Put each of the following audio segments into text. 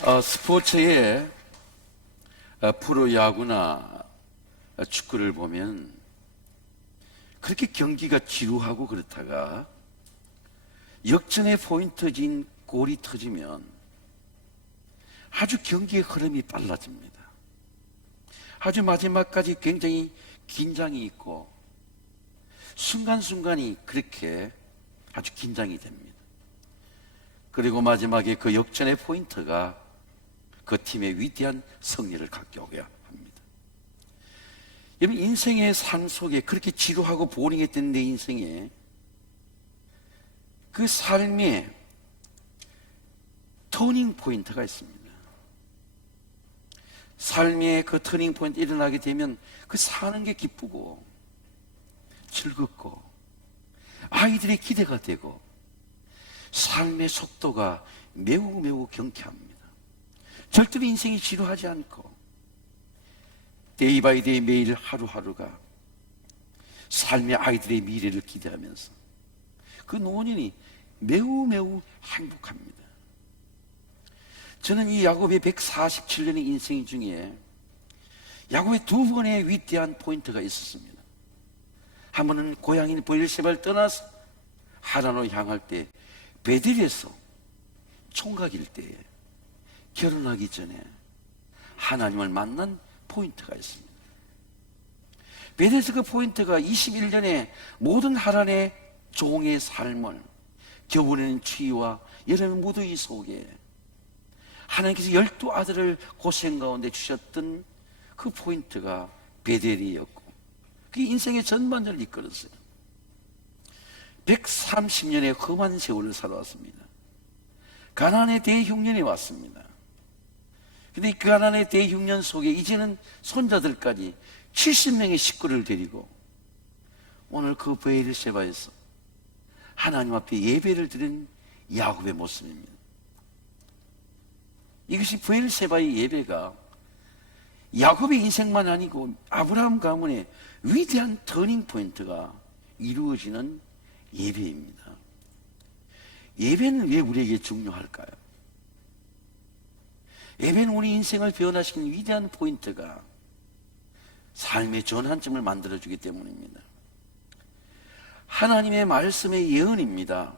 스포츠의 프로야구나 축구를 보면 그렇게 경기가 지루하고 그렇다가 역전의 포인트진 골이 터지면 아주 경기의 흐름이 빨라집니다. 아주 마지막까지 굉장히 긴장이 있고 순간순간이 그렇게 아주 긴장이 됩니다. 그리고 마지막에 그 역전의 포인트가 그 팀의 위대한 승리를 갖게 합니다. 여러분, 인생의 삶 속에 그렇게 지루하고 보링했던 내 인생에 그 삶의 터닝 포인트가 있습니다. 삶의 그 터닝 포인트 일어나게 되면 그 사는 게 기쁘고 즐겁고 아이들의 기대가 되고 삶의 속도가 매우 경쾌합니다. 절대로 인생이 지루하지 않고 데이 바이 데이 매일 하루하루가 삶의 아이들의 미래를 기대하면서 그 노년이 매우 행복합니다. 저는 이 야곱의 147년의 인생 중에 야곱의 두 번의 위대한 포인트가 있었습니다. 한 번은 고향인 브엘세바를 떠나서 하란으로 향할 때 베델에서 총각일 때에 결혼하기 전에 하나님을 만난 포인트가 있습니다. 베델에서 그 포인트가 21년의 모든 하란의 종의 삶을 겨울에는 추위와 여름의 무더위 속에 하나님께서 12아들을 고생 가운데 주셨던 그 포인트가 베델이었고 그게 인생의 전반전을 이끌었어요. 130년의 험한 세월을 살아왔습니다. 가나안의 대흉년이 왔습니다. 근데 그 가나안의 대흉년 속에 이제는 손자들까지 70명의 식구를 데리고 오늘 그 브엘세바에서 하나님 앞에 예배를 드린 야곱의 모습입니다. 이것이 브엘세바의 예배가 야곱의 인생만 아니고 아브라함 가문의 위대한 터닝 포인트가 이루어지는 예배입니다. 예배는 왜 우리에게 중요할까요? 예배는 우리 인생을 변화시키는 위대한 포인트가 삶의 전환점을 만들어주기 때문입니다. 하나님의 말씀의 예언입니다.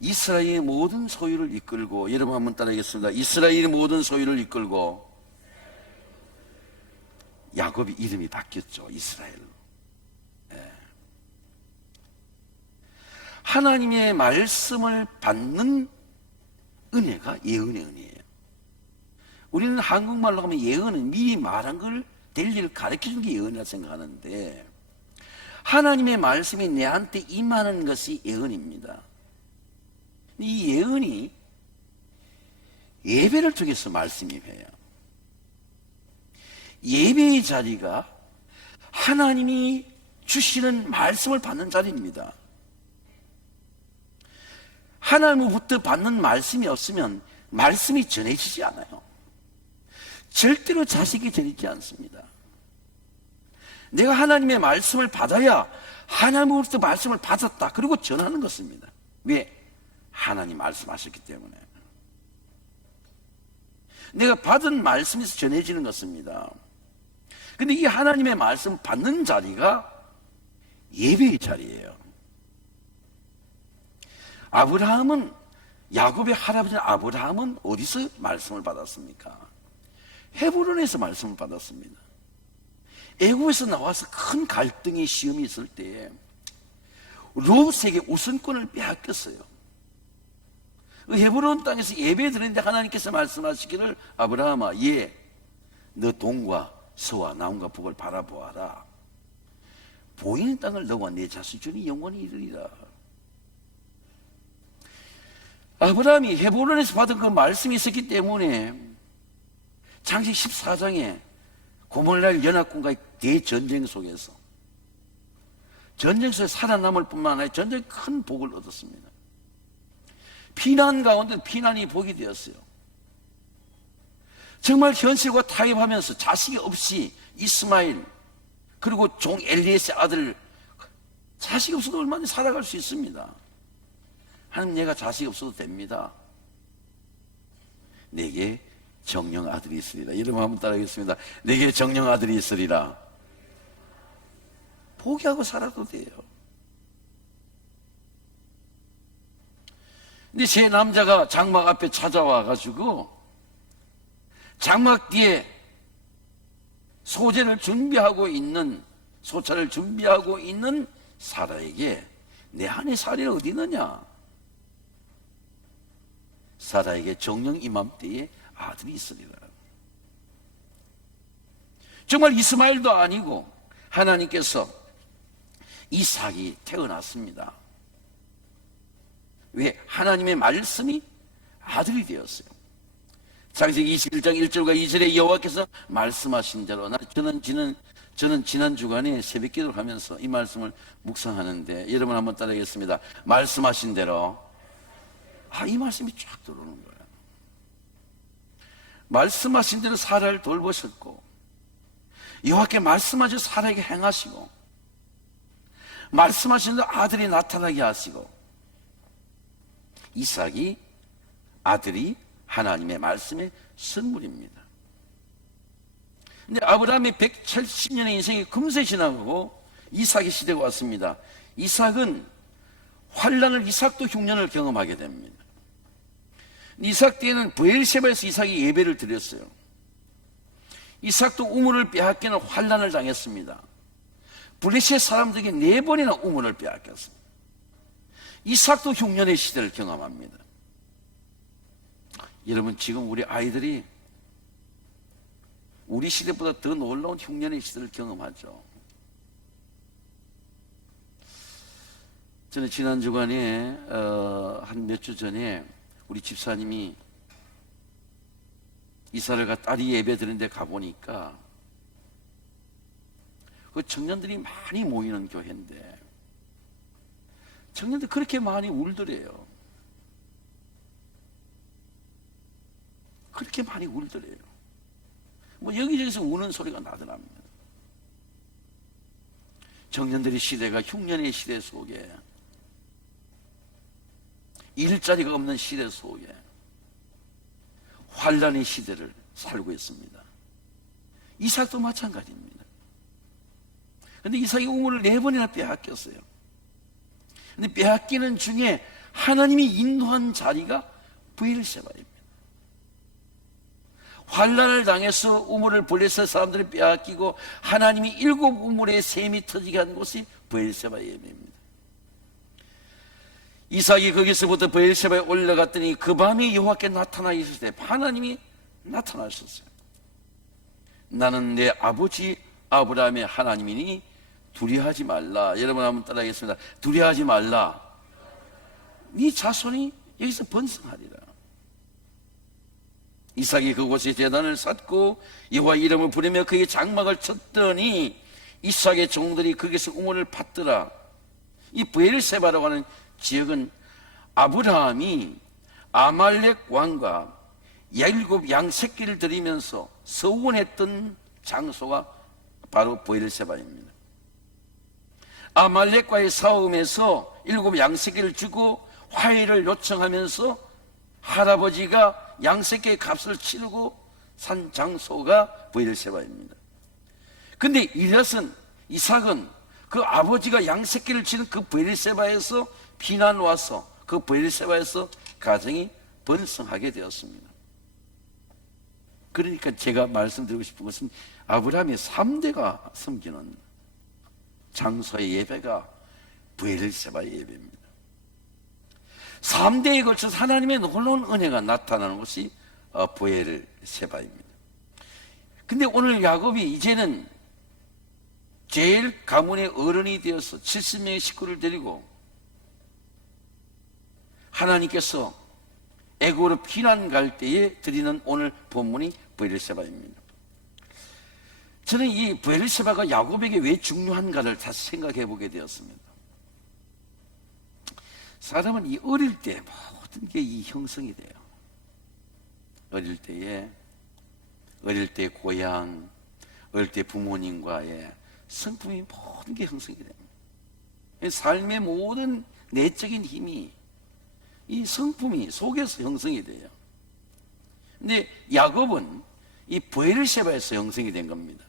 이스라엘의 모든 소유를 이끌고, 여러분 한번 따라하겠습니다. 이스라엘의 모든 소유를 이끌고, 야곱의 이름이 바뀌었죠. 이스라엘로. 하나님의 말씀을 받는 은혜가 예언의 은혜예요. 우리는 한국말로 하면 예언은 미리 말한 걸 될 일을 가르쳐준 게 예언이라 생각하는데 하나님의 말씀이 내한테 임하는 것이 예언입니다. 이 예언이 예배를 통해서 말씀이 해요. 예배의 자리가 하나님이 주시는 말씀을 받는 자리입니다. 하나님으로부터 받는 말씀이 없으면 말씀이 전해지지 않아요. 절대로 자식이 전해지지 않습니다. 내가 하나님의 말씀을 받아야 하나님으로부터 말씀을 받았다 그리고 전하는 것입니다. 왜? 하나님 말씀하셨기 때문에. 내가 받은 말씀에서 전해지는 것입니다. 근데 이 하나님의 말씀 받는 자리가 예배의 자리예요. 아브라함은, 야곱의 할아버지 아브라함은 어디서 말씀을 받았습니까? 헤브론에서 말씀을 받았습니다. 애국에서 나와서 큰 갈등의 시험이 있을 때 롯에게 우선권을 빼앗겼어요. 헤브론 땅에서 예배 드리는데 하나님께서 말씀하시기를 아브라함아, 너 동과 서와 남과 북을 바라보아라. 보이는 땅을 너와 내 자손이 영원히 이르리라. 아브라함이 헤브론에서 받은 그 말씀이 있었기 때문에 창세기 14장에 고멜날 연합군과의 대전쟁 속에서 살아남을 뿐만 아니라 전쟁 큰 복을 얻었습니다. 피난 가운데 피난이 복이 되었어요. 정말 현실과 타협하면서 자식이 없이 이스마엘 그리고 종 엘리에스의 아들 자식이 없어도 얼마나 살아갈 수 있습니다. 하나님, 내가 자식이 없어도 됩니다. 내게 정령 아들이 있으리라. 여러분 한번 따라하겠습니다. 내게 정령 아들이 있으리라. 포기하고 살아도 돼요. 근데 제 남자가 장막 앞에 찾아와가지고 장막 뒤에 소차를 준비하고 있는 사라에게 내 안에 살이 어디 있느냐? 사라에게 정령 이맘때에 아들이 있으리라. 정말 이스마엘도 아니고 하나님께서 이삭이 태어났습니다. 왜? 하나님의 말씀이 아들이 되었어요. 창세기 21장 1절과 2절에 여호와께서 말씀하신 대로 저는 지난 주간에 새벽 기도를 하면서 이 말씀을 묵상하는데 여러분 한번 따라하겠습니다. 말씀하신 대로. 이 말씀이 쫙 들어오는 거예요. 말씀하신 대로 사라를 돌보셨고 여호와께 말씀하셔 사라에게 행하시고 말씀하신 대로 아들이 나타나게 하시고 이삭이 아들이 하나님의 말씀의 선물입니다. 근데 아브라함의 170년의 인생이 금세 지나가고 이삭의 시대가 왔습니다. 이삭은 환란을 이삭도 흉년을 경험하게 됩니다. 이삭 때에는 브엘세바에서 이삭이 예배를 드렸어요. 이삭도 우물을 빼앗기는 환란을 당했습니다. 블레셋 사람들에게 4번이나 우물을 빼앗겼습니다. 이삭도 흉년의 시대를 경험합니다. 여러분 지금 우리 아이들이 우리 시대보다 더 놀라운 흉년의 시대를 경험하죠. 저는 지난 주간에 한 몇 주 전에 우리 집사님이 이사를 가 딸이 예배 드리는데 가보니까 그 청년들이 많이 모이는 교회인데 청년들 그렇게 많이 울더래요. 그렇게 많이 울더래요. 뭐 여기저기서 우는 소리가 나더랍니다. 청년들의 시대가 흉년의 시대 속에 일자리가 없는 시대 속에 환란의 시대를 살고 있습니다. 이삭도 마찬가지입니다. 그런데 이삭이 우물을 4번이나 빼앗겼어요. 근데 빼앗기는 중에 하나님이 인도한 자리가 브엘세바입니다. 환란을 당해서 우물을 블레셋 사람들이 빼앗기고 하나님이 7 우물의 샘이 터지게 한 곳이 브엘세바 예배입니다. 이삭이 거기서부터 브엘세바에 올라갔더니 그 밤에 여호와께 나타나 있을 때 하나님이 나타나셨어요. 나는 내 아버지 아브라함의 하나님이니 두려워하지 말라. 여러분 한번 따라하겠습니다. 두려워하지 말라. 네 자손이 여기서 번성하리라. 이삭이 그곳에 제단을 쌓고 여호와 이름을 부르며 그의 장막을 쳤더니 이삭의 종들이 거기서 우물을 팠더라. 이 브엘세바라고 하는 지역은 아브라함이 아말렉 왕과 7 양새끼를 드리면서 서원했던 장소가 바로 브엘세바입니다. 아말렉과의 싸움에서 7 양새끼를 주고 화해를 요청하면서 할아버지가 양새끼의 값을 치르고 산 장소가 브엘세바입니다. 근데 이삭은 그 아버지가 양새끼를 치는 그 브엘세바에서 피난 와서 그 브엘세바에서 가정이 번성하게 되었습니다. 그러니까 제가 말씀드리고 싶은 것은 아브라함의 3대가 섬기는 장소의 예배가 브엘세바의 예배입니다. 3대에 걸쳐서 하나님의 놀라운 은혜가 나타나는 것이 브엘세바입니다. 근데 오늘 야곱이 이제는 제일 가문의 어른이 되어서 70명의 식구를 데리고 하나님께서 애굽으로 피난 갈 때에 드리는 오늘 본문이 브엘세바입니다. 저는 이 브엘세바가 야곱에게 왜 중요한가를 다시 생각해 보게 되었습니다. 사람은 이 어릴 때 모든 게 이 형성이 돼요. 어릴 때 고향, 어릴 때 부모님과의 성품이 모든 게 형성이 됩니다. 삶의 모든 내적인 힘이 이 성품이 속에서 형성이 돼요. 근데 야곱은 이 브엘세바에서 형성이 된 겁니다.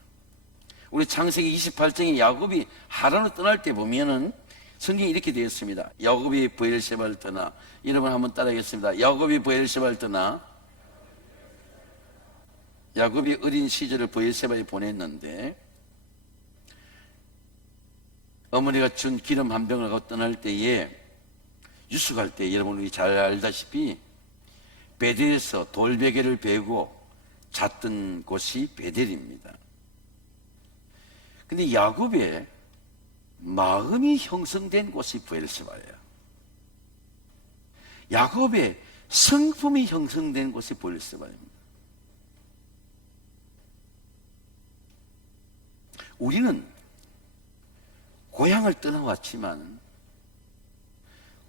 우리 창세기 28장에 야곱이 하란으로 떠날 때 보면은 성경이 이렇게 되어 있습니다. 야곱이 브엘세바를 떠나, 여러분 한번 따라하겠습니다. 야곱이 브엘세바를 떠나, 야곱이 어린 시절을 브엘세바에 보냈는데 어머니가 준 기름 한 병을 갖고 떠날 때에 유숙할 때 여러분이 잘 알다시피 베델에서 돌베개를 베고 잤던 곳이 베델입니다. 근데 야곱의 마음이 형성된 곳이 브엘세바예요. 야곱의 성품이 형성된 곳이 브엘세바입니다. 우리는 고향을 떠나왔지만,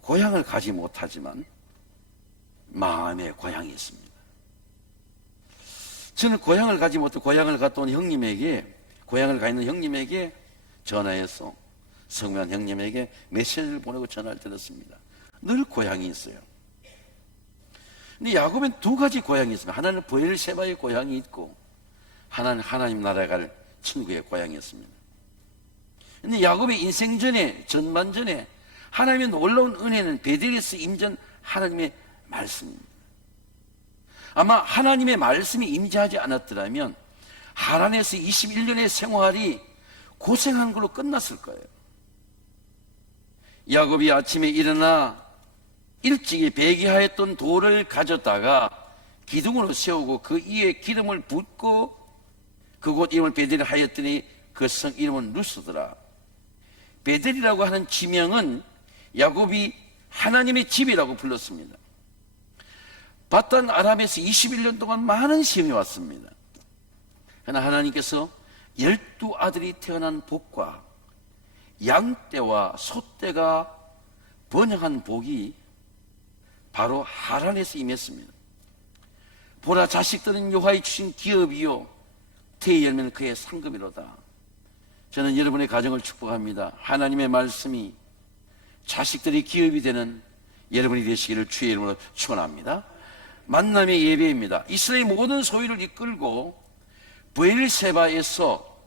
고향을 가지 못하지만 마음에 고향이 있습니다. 저는 고향을 가지 못해 고향을 갔다 온 형님에게, 고향을 가 있는 형님에게 전화해서 성묘한 형님에게 메시지를 보내고 전화를 드렸습니다. 늘 고향이 있어요. 근데 야곱은 두 가지 고향이 있습니다. 하나는 브엘세바의 고향이 있고, 하나는 하나님 나라에 갈 친구의 고향이 있습니다. 근데 야곱의 인생 전반전에 하나님의 놀라운 은혜는 베델에서 임전 하나님의 말씀입니다. 아마 하나님의 말씀이 임재하지 않았더라면 하란에서 21년의 생활이 고생한 걸로 끝났을 거예요. 야곱이 아침에 일어나 일찍이 배기하였던 돌을 가졌다가 기둥으로 세우고 그 위에 기름을 붓고 그곳 이름을 베델 하였더니 그 성 이름은 루스더라. 베델이라고 하는 지명은 야곱이 하나님의 집이라고 불렀습니다. 바단 아람에서 21년 동안 많은 시험이 왔습니다. 그러나 하나님께서 12아들이 태어난 복과 양떼와 소떼가 번영한 복이 바로 하란에서 임했습니다. 보라, 자식들은 여호와의 주신 기업이요 태의 열매는 그의 상급이로다. 저는 여러분의 가정을 축복합니다. 하나님의 말씀이 자식들이 기업이 되는 여러분이 되시기를 주의 이름으로 축원합니다. 만남의 예배입니다. 이스라엘 모든 소유를 이끌고 브엘세바에서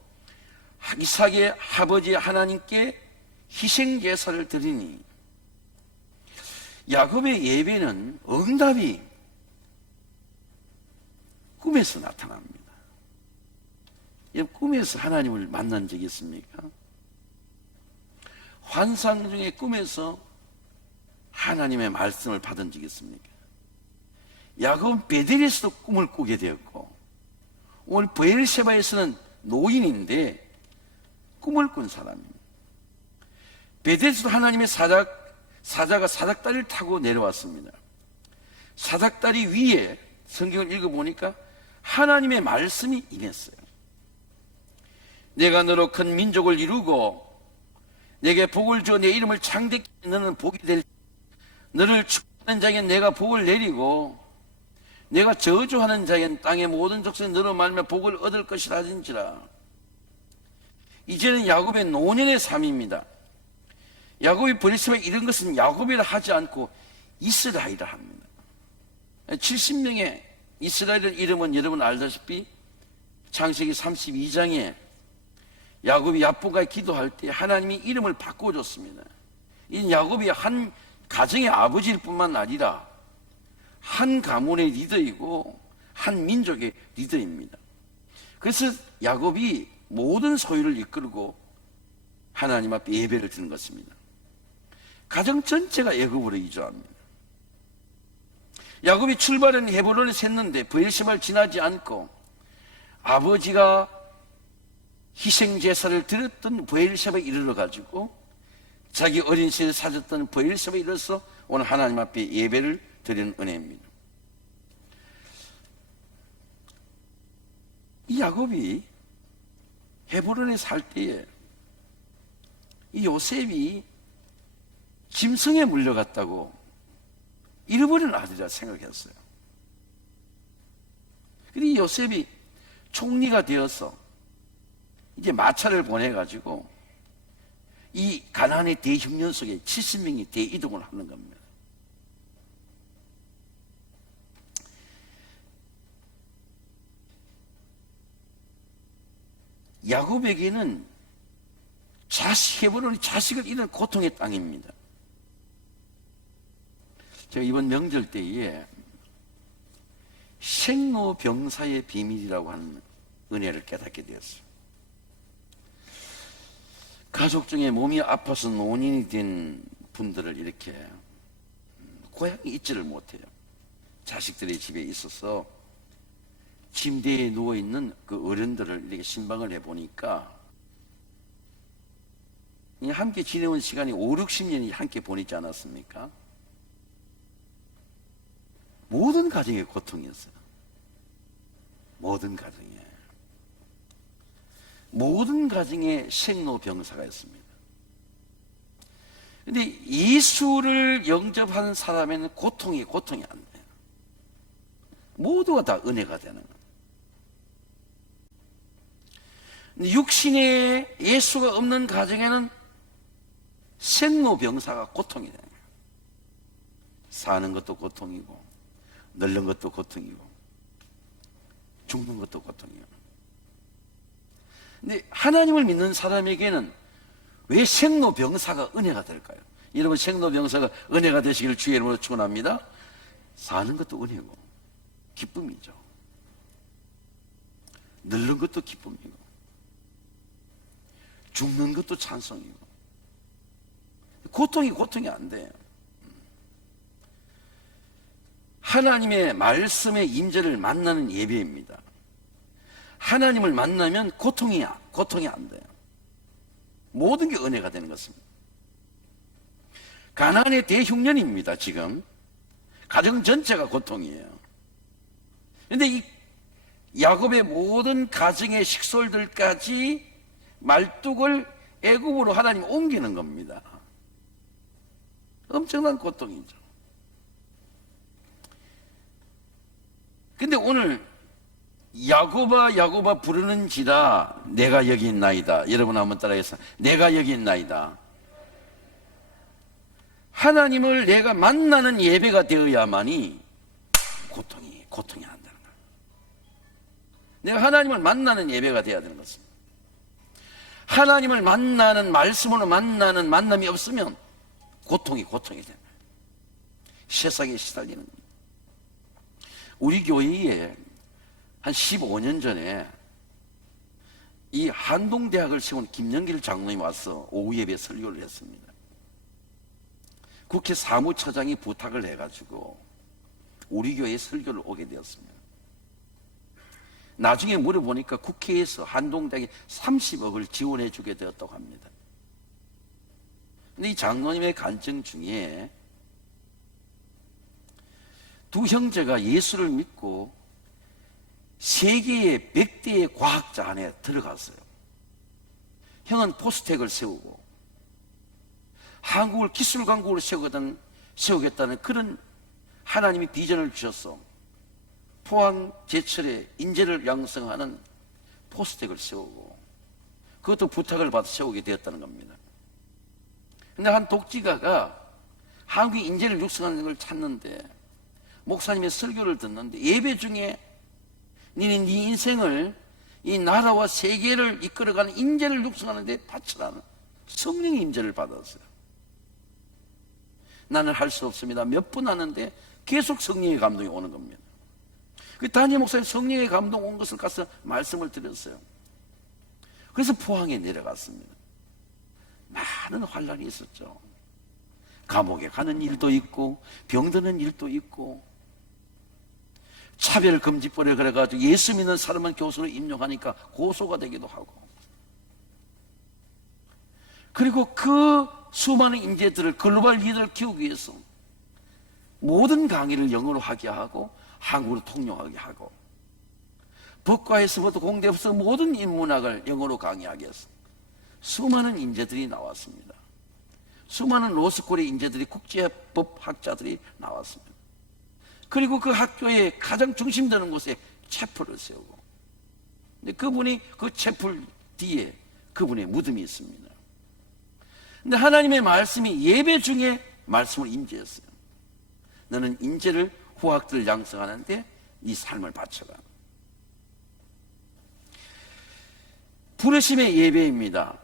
이삭의 아버지 하나님께 희생제사를 드리니, 야곱의 예배는 응답이 꿈에서 나타납니다. 꿈에서 하나님을 만난 적이 있습니까? 환상 중에 꿈에서 하나님의 말씀을 받은 적이 있습니까? 야곱은 베델에서도 꿈을 꾸게 되었고, 오늘 브엘세바에서는 노인인데 꿈을 꾼 사람입니다. 베델에서도 하나님의 사자가 사닥다리를 타고 내려왔습니다. 사닥다리 위에 성경을 읽어보니까 하나님의 말씀이 임했어요. 내가 너로 큰 민족을 이루고 내게 복을 주어 내 이름을 창대케 너는 복이 될, 너를 축복하는 자에게 내가 복을 내리고 내가 저주하는 자에게는 땅의 모든 족속이 너로 말미암아 복을 얻을 것이라 하진지라. 이제는 야곱의 노년의 삶입니다. 야곱이 브엘세바에 이런 것은 야곱이라 하지 않고 이스라엘이라 합니다. 70명의 이스라엘 이름은 여러분 알다시피 창세기 32장에 야곱이 야복에 기도할 때 하나님이 이름을 바꿔줬습니다. 이 야곱이 한 가정의 아버지일 뿐만 아니라 한 가문의 리더이고 한 민족의 리더입니다. 그래서 야곱이 모든 소유를 이끌고 하나님 앞에 예배를 드리는 것입니다. 가정 전체가 애굽으로 이주합니다. 야곱이 출발은 헤브론에 샜는데 브엘세바를 지나지 않고 아버지가 희생제사를 드렸던 브엘세바에 이르러 가지고 자기 어린 시절에 사줬던 브엘세바에 이르러서 오늘 하나님 앞에 예배를 드리는 은혜입니다. 이 야곱이 헤브론에 살 때에 이 요셉이 짐승에 물려갔다고 잃어버린 아들이라 생각했어요. 그런데 요셉이 총리가 되어서 이제 마차를 보내가지고 이 가나안의 대흉년 속에 70명이 대이동을 하는 겁니다. 야곱에게는 헤브론이 자식을 잃은 고통의 땅입니다. 제가 이번 명절 때에 생로병사의 비밀이라고 하는 은혜를 깨닫게 되었어요. 가족 중에 몸이 아파서 노인이 된 분들을 이렇게 고향에 있지를 못해요. 자식들이 집에 있어서 침대에 누워있는 그 어른들을 이렇게 신방을 해보니까 함께 지내온 시간이 5, 60년이 함께 보내지 않았습니까? 모든 가정의 고통이었어요. 모든 가정에. 모든 가정에 생로병사가 있습니다. 그런데 예수를 영접한 사람에는 고통이 안 돼요. 모두가 다 은혜가 되는 거예요. 육신에 예수가 없는 가정에는 생로병사가 고통이 되는 거예요. 사는 것도 고통이고 늙는 것도 고통이고 죽는 것도 고통이에요. 근데 하나님을 믿는 사람에게는 왜 생로병사가 은혜가 될까요? 여러분, 생로병사가 은혜가 되시기를 주의 이름으로 축원합니다. 사는 것도 은혜고 기쁨이죠. 늙는 것도 기쁨이고 죽는 것도 찬송이고 고통이 안 돼요. 하나님의 말씀의 임재를 만나는 예배입니다. 하나님을 만나면 고통이 안 돼요. 모든 게 은혜가 되는 것입니다. 가나안의 대흉년입니다. 지금 가정 전체가 고통이에요. 그런데 이 야곱의 모든 가정의 식솔들까지 말뚝을 애굽으로 하나님 옮기는 겁니다. 엄청난 고통이죠. 근데 오늘 야곱아 부르는지라 내가 여기 있나이다. 여러분 한번 따라해서 내가 여기 있나이다. 하나님을 내가 만나는 예배가 되어야만이 고통이 안 되는 거예요. 내가 하나님을 만나는 예배가 되어야 되는 것입니다. 하나님을 만나는, 말씀으로 만나는 만남이 없으면 고통이 되는 거예요. 세상에 시달리는 겁니다. 우리 교회에 한 15년 전에 이 한동대학을 세운 김영길 장로님이 와서 오후 예배 설교를 했습니다. 국회 사무처장이 부탁을 해가지고 우리 교회에 설교를 오게 되었습니다. 나중에 물어보니까 국회에서 한동대학에 30억을 지원해 주게 되었다고 합니다. 근데 이 장로님의 간증 중에 두 형제가 예수를 믿고 세계의 100대의 과학자 안에 들어갔어요. 형은 포스텍을 세우고 한국을 기술 강국으로 세우겠다는 그런 하나님이 비전을 주셨어. 포항 제철에 인재를 양성하는 포스텍을 세우고 그것도 부탁을 받아 세우게 되었다는 겁니다. 근데 한 독지가가 한국의 인재를 육성하는 걸 찾는데 목사님의 설교를 듣는데 예배 중에 너는 네 인생을 이 나라와 세계를 이끌어가는 인재를 육성하는 데 바치라는 성령의 인재를 받았어요. 나는 할 수 없습니다. 몇 분 하는데 계속 성령의 감동이 오는 겁니다. 그 담임 목사님 성령의 감동 온 것을 가서 말씀을 드렸어요. 그래서 포항에 내려갔습니다. 많은 환란이 있었죠. 감옥에 가는 일도 있고 병드는 일도 있고 차별금지법에 그래가지고 예수 믿는 사람만 교수로 임용하니까 고소가 되기도 하고 그리고 그 수많은 인재들을 글로벌 리더를 키우기 위해서 모든 강의를 영어로 하게 하고 한국어로 통용하게 하고 법과에서부터 공대에서 모든 인문학을 영어로 강의하게 해서 수많은 인재들이 나왔습니다. 수많은 로스쿨의 인재들이 국제법학자들이 나왔습니다. 그리고 그 학교의 가장 중심되는 곳에 채플을 세우고 근데 그분이 그 채플 뒤에 그분의 무덤이 있습니다. 근데 하나님의 말씀이 예배 중에 말씀을 임재했어요. 너는 인재를 후학들을 양성하는데 네 삶을 바쳐가. 부르심의 예배입니다.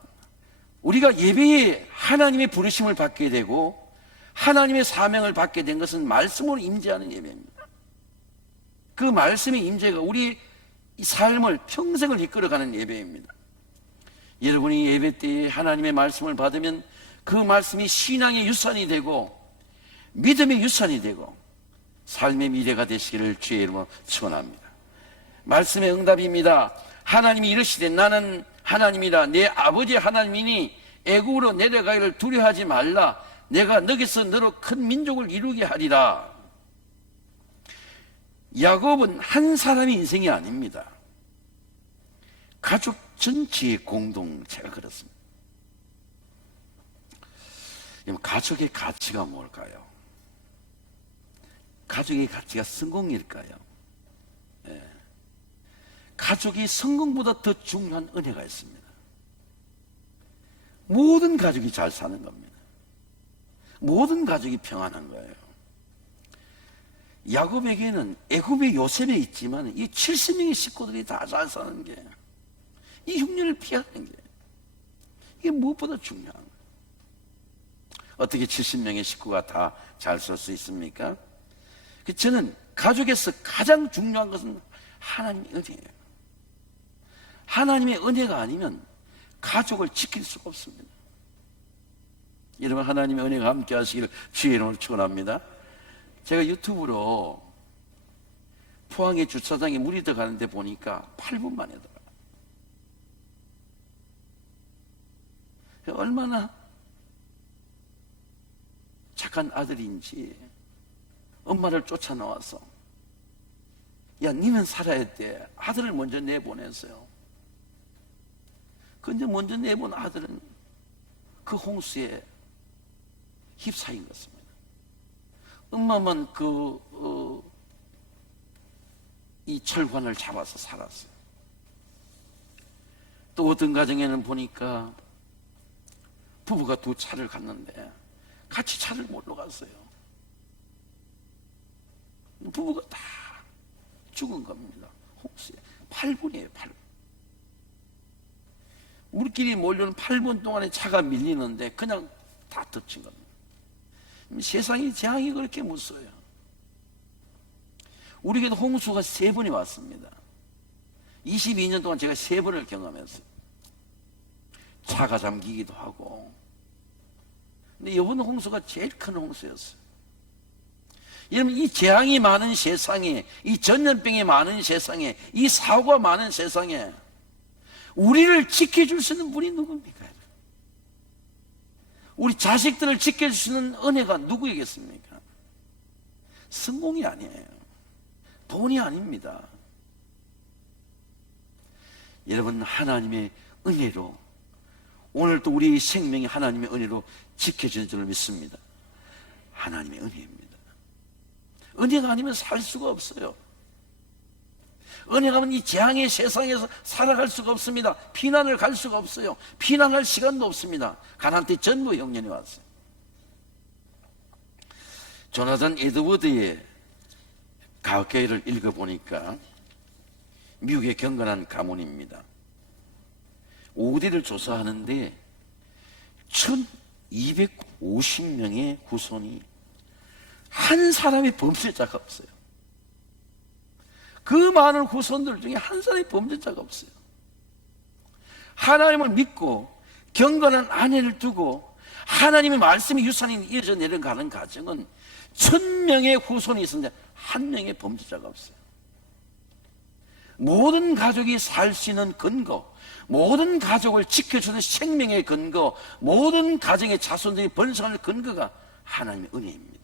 우리가 예배에 하나님의 부르심을 받게 되고 하나님의 사명을 받게 된 것은 말씀으로 임재하는 예배입니다. 그 말씀의 임재가 우리 삶을 평생을 이끌어가는 예배입니다. 여러분이 예배 때에 하나님의 말씀을 받으면 그 말씀이 신앙의 유산이 되고 믿음의 유산이 되고 삶의 미래가 되시기를 주의 이름으로 축원합니다. 말씀의 응답입니다. 하나님이 이르시되 나는 하나님이라 내 아버지 하나님이니 애굽으로 내려가기를 두려워하지 말라. 내가 너기서 너로 큰 민족을 이루게 하리라. 야곱은 한 사람의 인생이 아닙니다. 가족 전체의 공동체가 그렇습니다. 가족의 가치가 뭘까요? 가족의 가치가 성공일까요? 가족이 성공보다 더 중요한 은혜가 있습니다. 모든 가족이 잘 사는 겁니다. 모든 가족이 평안한 거예요. 야곱에게는 애굽의 요셉에 있지만 이 70명의 식구들이 다 잘 사는 게, 이 흉년을 피하는 게, 이게 무엇보다 중요한 거예요. 어떻게 70명의 식구가 다 잘 살 수 있습니까? 저는 가족에서 가장 중요한 것은 하나님의 은혜예요. 하나님의 은혜가 아니면 가족을 지킬 수가 없습니다. 여러분, 하나님의 은혜가 함께 하시기를 주의 이름으로 축원합니다. 제가 유튜브로 포항의 주차장에 물이 들어가는데 보니까 8분 만에 들어가요. 얼마나 착한 아들인지 엄마를 쫓아 나와서, 야, 니는 살아야 돼. 아들을 먼저 내보냈어요. 근데 먼저 내본 아들은 그 홍수에 휩싸인 것입니다. 엄마만 이 철관을 잡아서 살았어요. 또 어떤 가정에는 보니까 부부가 두 차를 갔는데 같이 차를 몰러 갔어요. 부부가 다 죽은 겁니다. 홍수에. 8분이에요, 8분. 물길이 몰려는 8분 동안에 차가 밀리는데 그냥 다 덮친 겁니다. 세상의 재앙이 그렇게 무서워요. 우리에게도 홍수가 3번이 왔습니다. 22년 동안 제가 3번을 경험했어요. 차가 잠기기도 하고. 근데 이번 홍수가 제일 큰 홍수였어요. 여러분, 이 재앙이 많은 세상에, 이 전염병이 많은 세상에, 이 사고가 많은 세상에 우리를 지켜줄 수 있는 분이 누굽니까? 우리 자식들을 지켜줄 수 있는 은혜가 누구이겠습니까? 성공이 아니에요. 돈이 아닙니다. 여러분, 하나님의 은혜로 오늘도 우리 생명이 하나님의 은혜로 지켜지는 줄 믿습니다. 하나님의 은혜입니다. 은혜가 아니면 살 수가 없어요. 은혜가 아니면 이 재앙의 세상에서 살아갈 수가 없습니다. 피난을 갈 수가 없어요. 피난할 시간도 없습니다. 가나안 때 전부 형년이 왔어요. 조나단 에드워드의 가옥교회를 읽어보니까 미국의 경건한 가문입니다. 오디를 조사하는데 1250명의 후손이 한 사람의 범죄자가 없어요. 그 많은 후손들 중에 한 사람의 범죄자가 없어요. 하나님을 믿고 경건한 아내를 두고 하나님의 말씀이 유산이 이어져 내려가는 가정은 1000명의 후손이 있었는데 한 명의 범죄자가 없어요. 모든 가족이 살 수 있는 근거, 모든 가족을 지켜주는 생명의 근거, 모든 가정의 자손들이 번성할 근거가 하나님의 은혜입니다.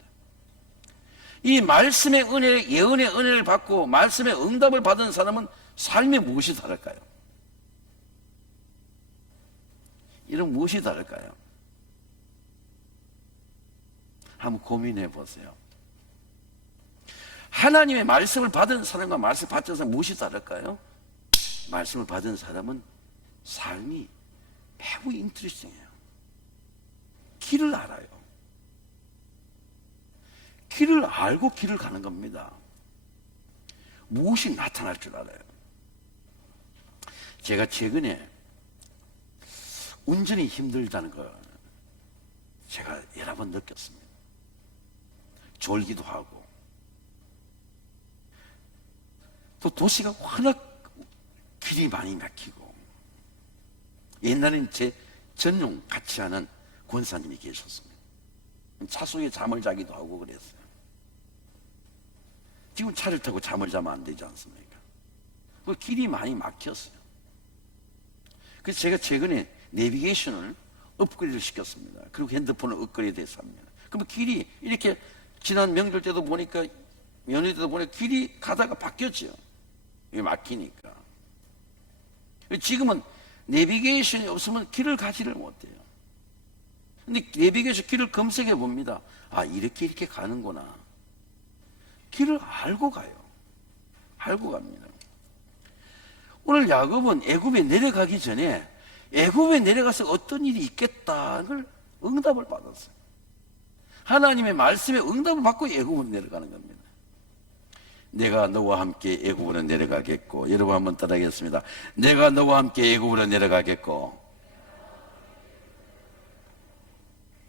이 말씀의 은혜, 예언의 은혜를 받고 말씀의 응답을 받은 사람은 삶에 무엇이 다를까요? 이런 무엇이 다를까요? 한번 고민해 보세요. 하나님의 말씀을 받은 사람과 말씀을 받지 않은 사람 무엇이 다를까요? 말씀을 받은 사람은 삶이 매우 인트리스팅해요. 길을 알아요. 길을 알고 길을 가는 겁니다. 무엇이 나타날 줄 알아요. 제가 최근에 운전이 힘들다는 걸 제가 여러 번 느꼈습니다. 졸기도 하고, 또 도시가 워낙 길이 많이 막히고, 옛날엔 제 전용 같이 하는 권사님이 계셨습니다. 차속에 잠을 자기도 하고 그랬어요. 지금 차를 타고 잠을 자면 안 되지 않습니까? 그 길이 많이 막혔어요. 그래서 제가 최근에 내비게이션을 업그레이드 시켰습니다. 그리고 핸드폰을 업그레이드 해서 합니다. 그러면 길이 이렇게 지난 명절 때도 보니까, 연휴 때도 보니까 길이 가다가 바뀌었죠. 이게 막히니까. 지금은 내비게이션이 없으면 길을 가지를 못해요. 근데 내비게이션 길을 검색해 봅니다. 아, 이렇게 가는구나. 길을 알고 가요. 알고 갑니다. 오늘 야곱은 애굽에 내려가기 전에 애굽에 내려가서 어떤 일이 있겠다는 걸 응답을 받았어요. 하나님의 말씀에 응답을 받고 애굽으로 내려가는 겁니다. 내가 너와 함께 애굽으로 내려가겠고, 여러분 한번 따라하겠습니다. 내가 너와 함께 애굽으로 내려가겠고,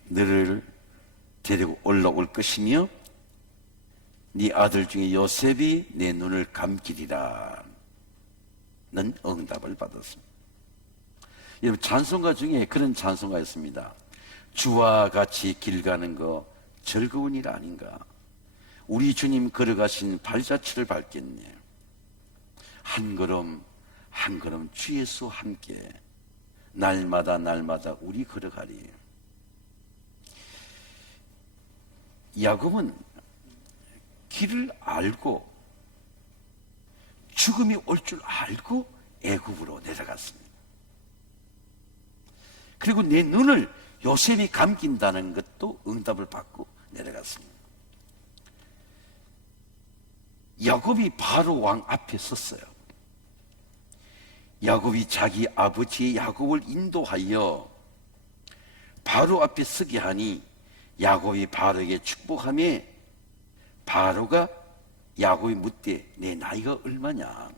너를 데리고 올라올 것이며 네 아들 중에 요셉이 내 눈을 감기리라 는 응답을 받았습니다. 여러분, 찬송가 중에 그런 찬송가 있습니다. 주와 같이 길 가는 거 즐거운 일 아닌가. 우리 주님 걸어가신 발자취를 밟겠네. 한 걸음 한 걸음 주 예수 함께 날마다 우리 걸어가리. 야곱은 길을 알고 죽음이 올 줄 알고 애굽으로 내려갔습니다. 그리고 내 눈을 요셉이 감긴다는 것도 응답을 받고 내려갔습니다. 야곱이 바로 왕 앞에 섰어요. 야곱이 자기 아버지 야곱을 인도하여 바로 앞에 서게 하니 야곱이 바로에게 축복하며 바로가 야곱이 묻되 내 나이가 얼마냐.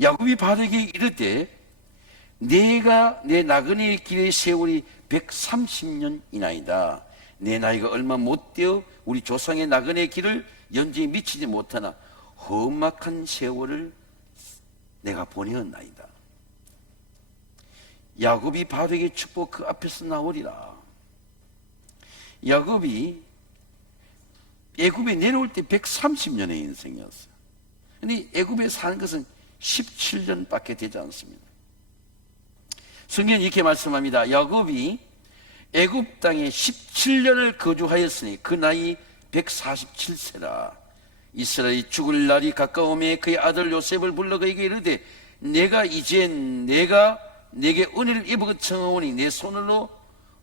야곱이 바로에게 이르되 내가 내 나그네의 길의 세월이 130년이나이다. 내 나이가 얼마 못되어 우리 조상의 나그네의 길을 연전히 미치지 못하나 험악한 세월을 내가 보내었나이다. 야곱이 바로에게 축복 그 앞에서 나오리라. 야곱이 애굽에 내려올 때 130년의 인생이었어요. 근데 애굽에 사는 것은 17년밖에 되지 않습니다. 성경은 이렇게 말씀합니다. 야곱이 애굽 땅에 17년을 거주하였으니 그 나이 147세라. 이스라엘이 죽을 날이 가까우매 그의 아들 요셉을 불러 그에게 이르되 내가 내게 은혜를 입어 청하오니 내 손으로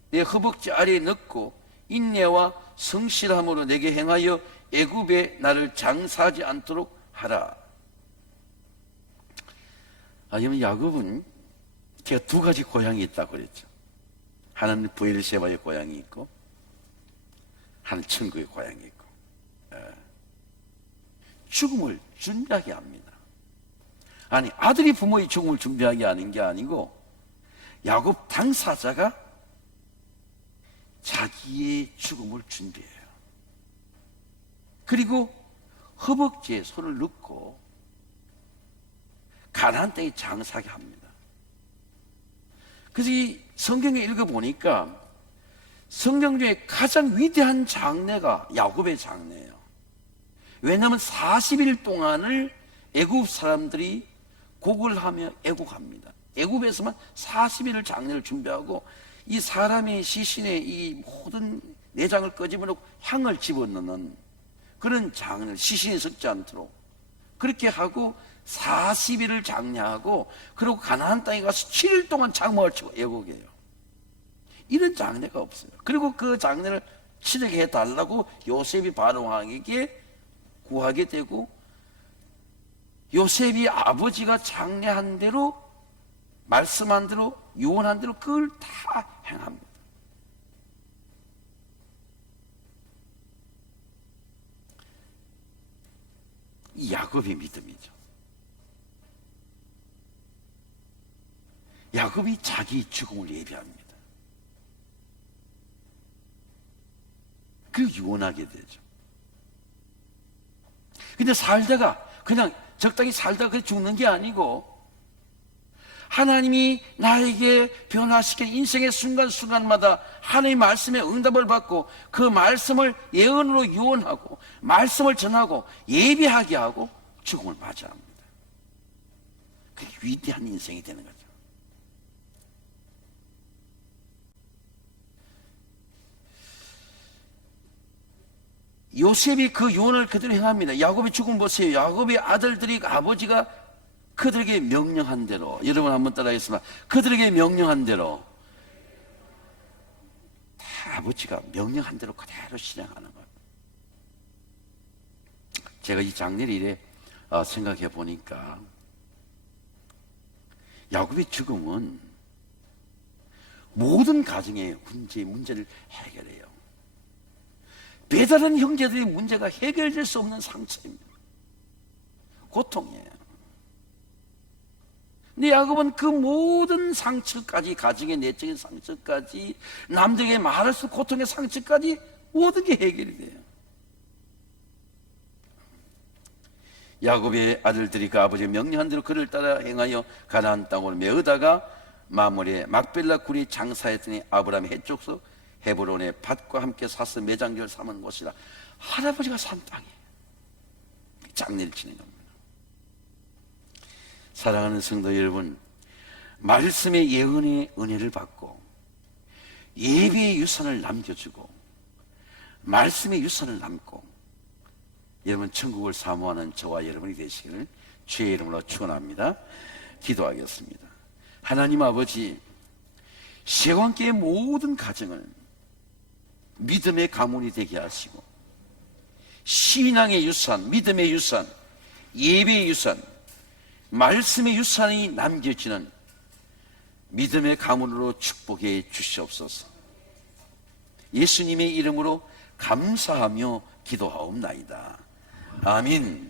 내 허벅지 아래에 넣고 인내와 성실함으로 내게 행하여 애굽에 나를 장사하지 않도록 하라. 아니면 야곱은 제가 두 가지 고향이 있다고 그랬죠. 하나는 브엘세바의 고향이 있고 하나는 천국의 고향이 있고, 죽음을 준비하게 합니다. 아니, 아들이 부모의 죽음을 준비하게 하는 게 아니고 야곱 당사자가 자기의 죽음을 준비해요. 그리고 허벅지에 손을 넣고 가나안 땅에 장사하게 합니다. 그래서 이 성경에 읽어보니까 성경 중에 가장 위대한 장례가 야곱의 장례예요. 왜냐하면 40일 동안을 애굽 사람들이 곡을 하며 애국합니다. 애굽에서만 40일을 장례를 준비하고 이 사람의 시신에 이 모든 내장을 끄집어놓고 향을 집어넣는 그런 장례를 시신이 썩지 않도록 그렇게 하고 40일을 장례하고 그리고 가나안 땅에 가서 7일 동안 장막을 치고 애국해요. 이런 장례가 없어요. 그리고 그 장례를 치르게 해달라고 요셉이 바로 왕에게 구하게 되고 요셉이 아버지가 장례한 대로 말씀한 대로 유언한 대로 그걸 다 행합니다. 이 야곱의 믿음이죠. 야곱이 자기 죽음을 예비합니다. 그 유언하게 되죠. 근데 살다가 그냥 적당히 살다가 그냥 죽는 게 아니고 하나님이 나에게 변화시킨 인생의 순간순간마다 하나님의 말씀에 응답을 받고 그 말씀을 예언으로 유언하고 말씀을 전하고 예비하게 하고 죽음을 맞이합니다. 그게 위대한 인생이 되는 거죠. 요셉이 그 유언을 그대로 행합니다. 야곱의 죽음 보세요. 야곱의 아들들이 아버지가 그들에게 명령한 대로, 여러분 한번 따라하겠습니다. 그들에게 명령한 대로, 다 아버지가 명령한 대로 그대로 실행하는 거예요. 제가 이 장례일에 생각해 보니까 야곱의 죽음은 모든 가정의 문제를 해결해요. 배다른 형제들의 문제가 해결될 수 없는 상처입니다. 고통이에요. 근데 야곱은 그 모든 상처까지, 가정의 내적인 상처까지, 남들에게 말할 수 없는 고통의 상처까지 모든 게 해결이 돼요. 야곱의 아들들이 그 아버지의 명령한 대로 그를 따라 행하여 가나안 땅으로 메어다가 마물에 막벨라 굴이 장사했더니 아브라함의 해족속 헤브론의 밭과 함께 사서 매장지를 삼은 곳이라. 할아버지가 산 땅이에요. 장례를 치는 겁니다. 사랑하는 성도 여러분, 말씀의 예언의 은혜를 받고 예배의 유산을 남겨주고 말씀의 유산을 남고 여러분 천국을 사모하는 저와 여러분이 되시기를 주의 이름으로 축원합니다. 기도하겠습니다. 하나님 아버지, 시간계의 모든 가정을 믿음의 가문이 되게 하시고 신앙의 유산, 믿음의 유산, 예배의 유산, 말씀의 유산이 남겨지는 믿음의 가문으로 축복해 주시옵소서. 예수님의 이름으로 감사하며 기도하옵나이다. 아멘.